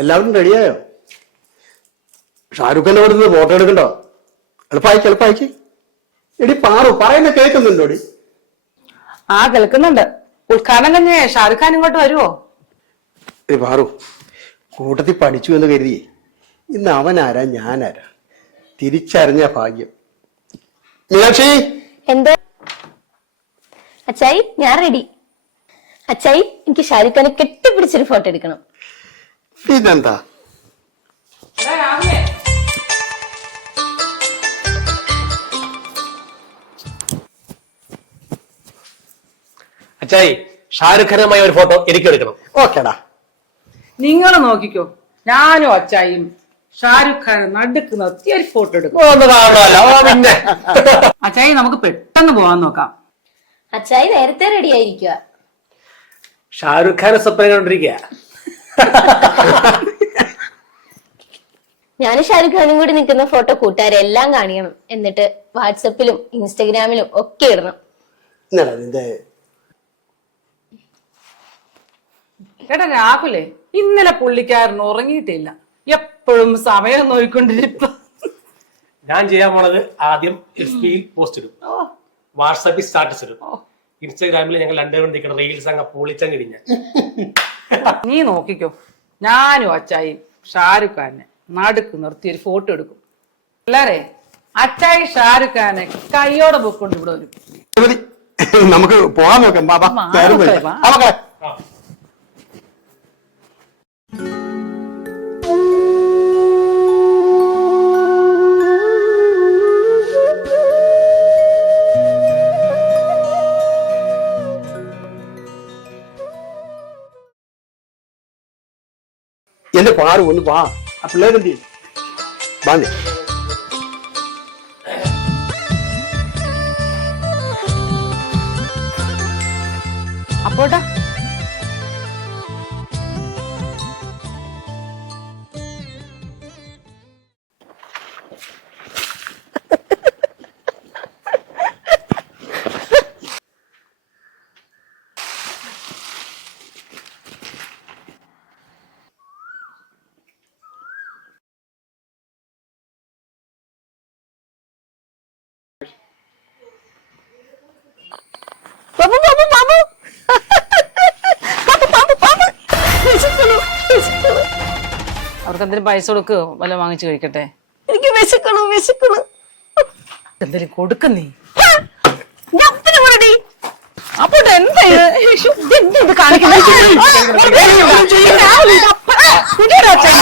എല്ലാവരും റെഡിയായോ? ഷാരൂഖ് ഖാന്റെ അവിടുന്ന് ഫോട്ടോ എടുക്കണ്ടോ? എളുപ്പായിക്ക് എളുപ്പായിക്ക് എടി പാറു പറയുന്ന കേൾക്കുന്നുണ്ടോ എടി? ആ കേൾക്കുന്നുണ്ട്. ഉദ്ഘാടനം കഴിഞ്ഞ് ഷാരൂഖ് ഖാൻ ഇങ്ങോട്ട് വരുവോ? എടി പാറു കൂട്ടത്തിൽ പഠിച്ചു എന്ന് കരുതി. ഇന്ന് അവനാരാ ഞാനാരാ? തിരിച്ചറിഞ്ഞ ഭാഗ്യം. മീനാക്ഷി? എന്തോ? അച്ചായി ഞാൻ റെഡി അച്ചായി എനിക്ക് ഷാരൂഖ് ഖാനെ കെട്ടിപ്പിടിച്ചൊരു ഫോട്ടോ എടുക്കണം. പിന്നെന്താ? അച്ചായി ഷാരൂഖ് ഖാനുമായി ഒരു ഫോട്ടോ എനിക്ക് എടുക്കണം. ഓക്കേടാ. നിങ്ങൾ നോക്കിക്കോ. ഞാനും അച്ചായും ഷാരൂഖ് ഖാൻ നടുക്ക് നിർത്തി ഒരു ഫോട്ടോ എടുക്കും അച്ചായി നമുക്ക് പെട്ടെന്ന് പോവാൻ നോക്കാം. അച്ചായി നേരത്തെ റെഡി ആയിരിക്കുക ഷാരൂഖ് ഖാൻ സ്വപ്നം കണ്ടോണ്ടിരിക്കുക ഞാനും ഷാരൂഖ് ഖാനും കൂടി നിൽക്കുന്ന ഫോട്ടോ കൂട്ടുകാരെല്ലാം കാണിക്കണം. എന്നിട്ട് വാട്സപ്പിലും ഇൻസ്റ്റഗ്രാമിലും ഒക്കെ ഇടണം. നിന്റെ എടാ രാഹുലേ ഇന്നലെ പുള്ളിക്കാരൻ ഉറങ്ങിയിട്ടില്ല. എപ്പോഴും സമയം നോക്കിക്കൊണ്ടിരിപ്പ ഞാൻ ചെയ്യാൻ പോണത് ആദ്യം പോസ്റ്റ് ഇടും. വാട്സാപ്പിൽ സ്റ്റാറ്റസ് ഇടും. ഇൻസ്റ്റാഗ്രാമിൽ ഞങ്ങൾ രണ്ടുപേരും നിൽക്കണം. റീൽസ് അങ്ങ് പൊളിച്ചങ്ങ് ഇടിഞ്ഞ നീ നോക്കിക്കോ. ഞാനും അച്ചായി ഷാരൂഖ് ഖാനെ നടുക്ക് നിർത്തി ഒരു ഫോട്ടോ എടുക്കും. എല്ലാരെ അച്ചായി ഷാരൂഖ് ഖാനെ കൈയോടെ പൊക്കൊണ്ട് ഇവിടെ വരും. നമുക്ക് പോകാൻ നോക്കാം. ബാബാ വാ, നേരം മക്കളെ, വൈകി. വാ. ആ, മക്കളെ. അവർക്ക് എന്തെങ്കിലും പൈസ കൊടുക്ക് വല്ല വാങ്ങിച്ചു കഴിക്കട്ടെ. എനിക്ക് വിശക്കണു വിശക്കണു. എന്തെങ്കിലും കൊടുക്കുന്നേ. അപ്പോട്ടെ എന്താ ഇത്? കാണിക്കുന്നത്? അപ്പ- അച്ഛൻ.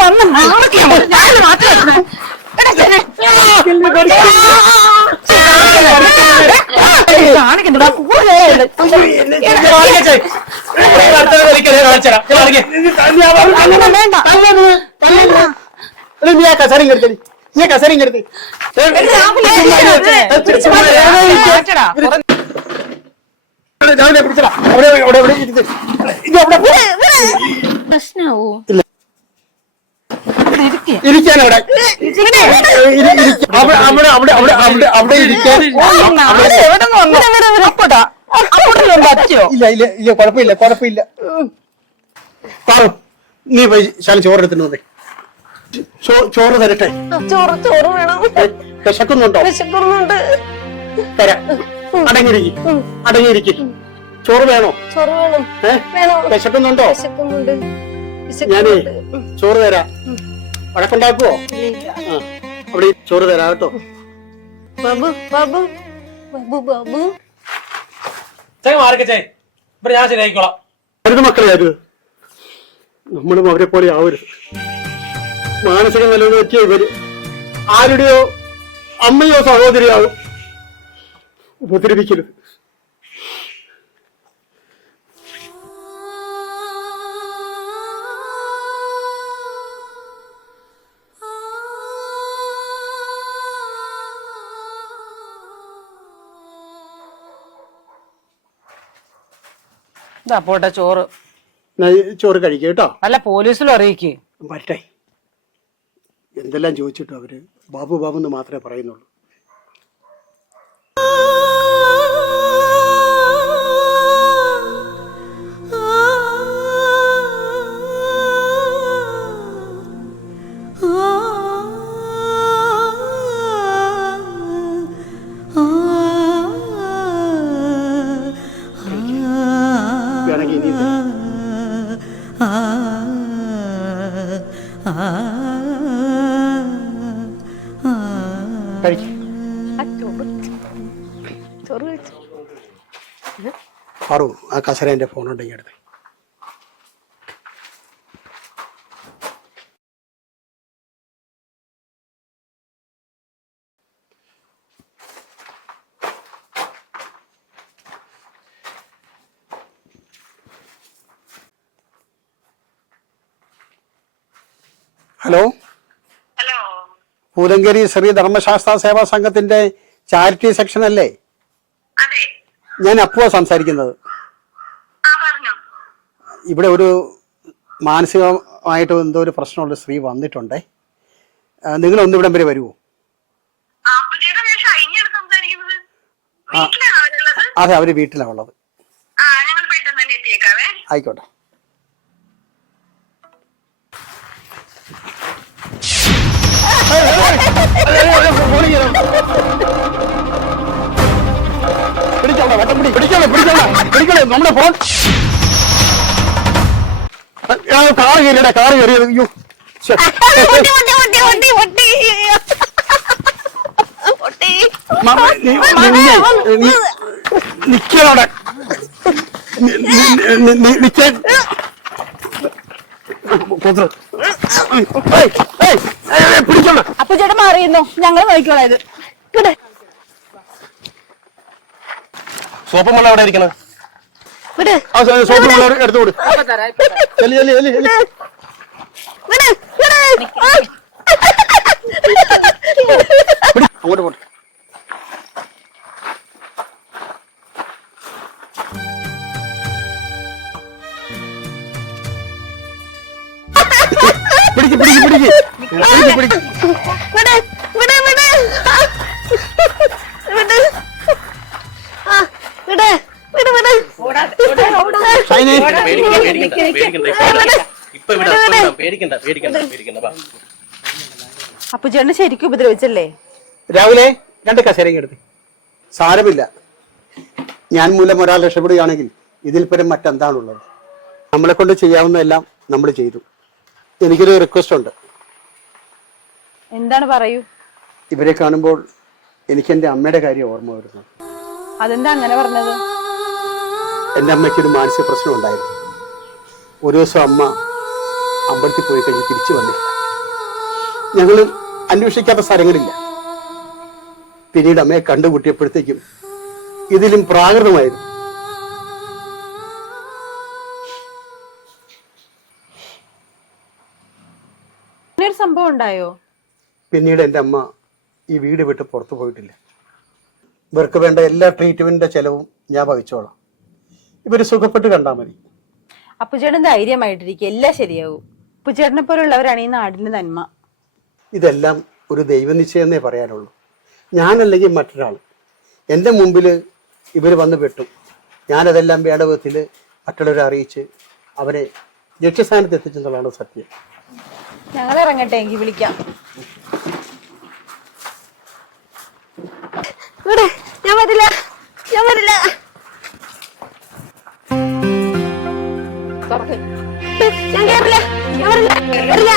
വന്ന് മതി. ഞാനിത് മാറ്റി വെക്കണേ. എടാ, അച്ഛനെ. കാണിക്കണ്ടടാ, കൂടെയുണ്ട്. അങ്ങനെ വേണ്ട. എടാ, നീ ആ കസേരയും കെടുത്തടി നീ ആ കസേരയും കെടുത്തി രാഹുൽ, മാറ്റടാ. രാവിലെ പിടിച്ചടാ അവിടെ അവിടെ അവിടെ കൊഴപ്പില്ല. പ്രശ്നാവോ? ഇരിക്കാൻ അവിടെ. അവിടെ അവിടെ അവിടെ അവിടെ ഇരിക്കാൻ? ഇല്ല ഇല്ല. ഇല്ല കുഴപ്പമില്ല കുഴപ്പമില്ല. നീ പോയി ശാലം ചോറ് എടുത്തിട്ട് വന്നേ. ചോറ് തരട്ടെ? ചോറ് ചോറ് വേണം. വിശക്കുന്നുണ്ടോ? വിശക്കുന്നുണ്ട്. തരാം. അടങ്ങിയിരിക്കും. അടങ്ങിയിരിക്കും. ചോറ് വേണോ? ചോറ് വേണം. വിശക്കുന്നുണ്ടോ? വിശക്കുന്നുണ്ട്. ഞാനേ ചോറ് തരാം. വഴക്കുണ്ടാക്കുവോ? അവിടെ ചോറ് തരാം കേട്ടോ. ബാബു ബാബു. ബാബു ബാബു. മാറിക്കച്ചേ ഇവിടെ ഞാൻ ശരിയായിക്കോളാം മക്കളെ അത്. നമ്മളും അവരെ പോലെ ആവരുത്. മാനസിക നിലവിൽ വെച്ച ഇവർ ആരുടെയോ അമ്മയോ സഹോദരിയാവും ഉപദ്രവിക്കരുത്. ഇതാ പോട്ടെ ചോറ്. ചോറ് കഴിക്കുക കേട്ടോ. അല്ല പോലീസിലും അറിയിക്കേ. വരട്ടെ. എന്തെല്ലാം ചോദിച്ചിട്ടും അവർ ബാബു ബാബു എന്ന് മാത്രമേ പറയുന്നുള്ളൂ. ചോറ് കഴിച്ചു പാറു ആ കസര എന്റെ ഫോൺ ഉണ്ടെങ്കിൽ എടുത്ത്. ഹലോ? ഹലോ. പൂതങ്കേരി ശ്രീ ധർമ്മശാസ്ത്ര സേവാ സംഘത്തിന്റെ ചാരിറ്റി സെക്ഷൻ അല്ലേ അതെ ഞാൻ അപ്പുവാ സംസാരിക്കുന്നത് ആ പറഞ്ഞു ഇവിടെ ഒരു മാനസികമായിട്ട് എന്തോ ഒരു പ്രശ്നമുള്ള സ്ത്രീ വന്നിട്ടുണ്ടേ നിങ്ങൾ ഒന്ന് ഇവിടം വരെ വരുമോ അതെ അവർ വീട്ടിലാണ് ഉള്ളത് ആയിക്കോട്ടെ നമ്മുടെ ഫോൺ. കാറ് കയറിയടാ കാറ് കയറിയത്. അയ്യോ. നിക്കണോടെ നി- നി- നി- നി- നിക്കാൻ കൊതുക്. ഏയ്, ഏയ്, ഏയ്, ഏയ്, പിടിച്ചോളാം അപ്പൊ ചേട്ടൻ മാറിയുന്നു ഞങ്ങൾ നോക്കിക്കോളായത് സോപ്പം വെള്ളം അവിടെ ഇരിക്കണത് സോപ്പ് വെള്ളം എടുത്തു കൊടു. ചെല്ലി ചെല്ലി ചെല്ലി ചെല്ലി. അങ്ങോട്ട് പോട്ടെ പിടിക്ക് പിടിക്ക് പിടിക്ക്. പിടിക്ക് പിടിക്ക് അപ്പൊ ചേട്ടൻ ശരിക്കും ഉപദ്രവിച്ചല്ലേ? രാവിലെ രണ്ട് കസേരയും എടുത്ത്. സാരമില്ല. ഞാൻ മൂലം ഒരാൾ രക്ഷപ്പെടുകയാണെങ്കിൽ ഇതിൽ പരം മറ്റെന്താണുള്ളത്? നമ്മളെ കൊണ്ട് ചെയ്യാവുന്ന എല്ലാം നമ്മൾ ചെയ്തു. എനിക്കൊരു റിക്വസ്റ്റ് ഉണ്ട്. എന്താണ് പറയൂ? ഇവരെ കാണുമ്പോൾ എനിക്ക് എന്റെ അമ്മയുടെ കാര്യം ഓർമ്മ വരുന്നു. അതെന്താ അങ്ങനെ പറഞ്ഞത്? എന്റെ അമ്മയ്ക്ക് ഒരു മാനസിക പ്രശ്നം ഉണ്ടായിരുന്നു. ഒരു ദിവസം അമ്മ അമ്പലത്തിൽ പോയി കഴിഞ്ഞ് തിരിച്ചു വന്നില്ല ഞങ്ങൾ അന്വേഷിക്കാത്ത സ്ഥലങ്ങളില്ല. പിന്നീട് അമ്മയെ കണ്ടുകൂട്ടിയപ്പോഴത്തേക്കും ഇതിലും പ്രാകൃതമായിരുന്നു. സംഭവം ഉണ്ടായോ? പിന്നീട് എന്റെ അമ്മ ഈ വീട് വിട്ട് പുറത്തു പോയിട്ടില്ല. ഇവർക്ക് വേണ്ട എല്ലാ ട്രീറ്റ്മെന്റിന്റെ ചെലവും ഞാൻ വഹിച്ചോളാം ഇവർ സുഖപ്പെട്ട് കണ്ടാൽ മതി. അപ്പൊ ധൈര്യമായിട്ടിരിക്കും ധൈര്യമായിട്ടിരിക്കുക. എല്ലാം ശരിയാവും. അപ്പുചേട്ടനെ പോലുള്ളവരാണ് ഈ നാടിന്റെ നന്മ. ഇതെല്ലാം ഒരു ദൈവനിശ്ചയെന്നേ പറയാനുള്ളൂ. ഞാനല്ലെങ്കിൽ മറ്റൊരാൾ. എന്റെ മുമ്പിൽ ഇവർ വന്ന് പെട്ടു ഞാനതെല്ലാം വേണ്ട വിധത്തിൽ മറ്റുള്ളവരെ അറിയിച്ച് അവരെ ലക്ഷ്യസ്ഥാനത്ത് എത്തിച്ചെന്നുള്ളതാണ് സത്യം. ഞങ്ങൾ ഇറങ്ങട്ടെ എങ്കിൽ വിളിക്കാം. ഇവിടെ ഞാൻ വരില്ല. ഞാൻ വരില്ല. ഞാൻ കേറില്ല ഞാൻ വരില്ല